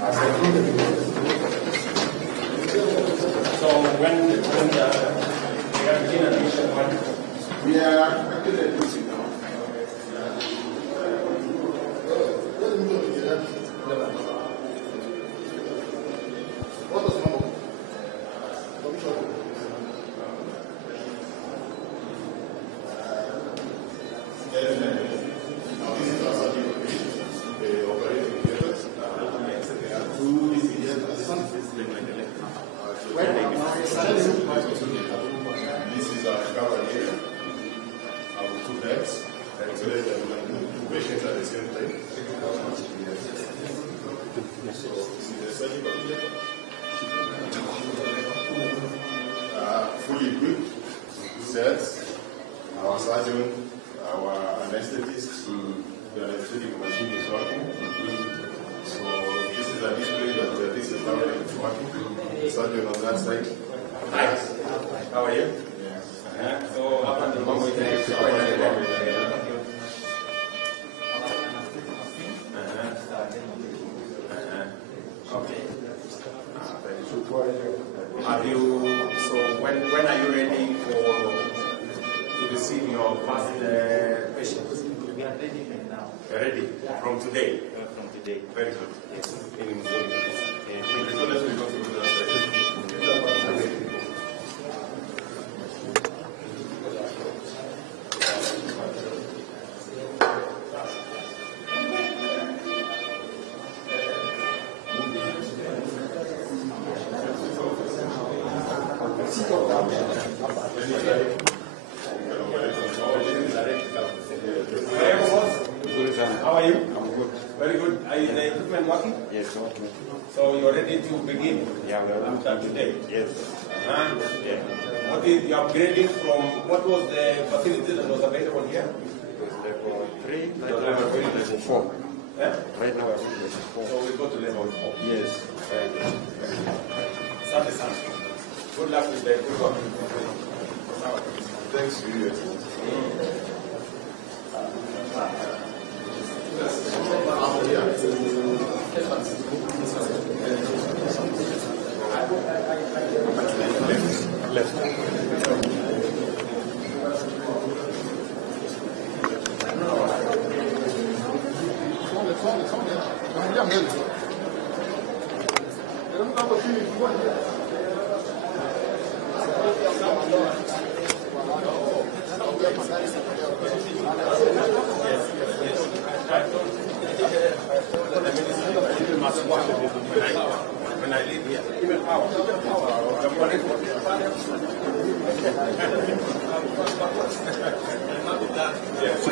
So when they are begin admission, we are actually admitting now. What was the number? This is our cover here. Our 2 beds. And so that we can do 2 patients at the same time. So this is the surgical theater. Fully equipped, sets, our surgeon, our anesthetist, the anesthetic machine is working. So this is a display that this is how it's working. The surgeon on that side. Hi. How are you? Yes. So hapa ndio mambo inaendelea. Okay. Have you? So when are you ready to receive your first patients? We are ready now. Ready from today. From today. Very good. Yes. So let's go to the How are you? I'm good. Very good. Are the equipment working? Yes, okay. So you're ready to begin? Yeah, we're After today? Yes. Yeah. What is the upgrading from, what was the facility that was available here? Level 3, Level 3, level 4. Eh? Right now, I'm level 4. So we go to level 4. Yes. Sunday. Good luck with the good work. Thanks to you. Left. When I leave here, even power. Yes.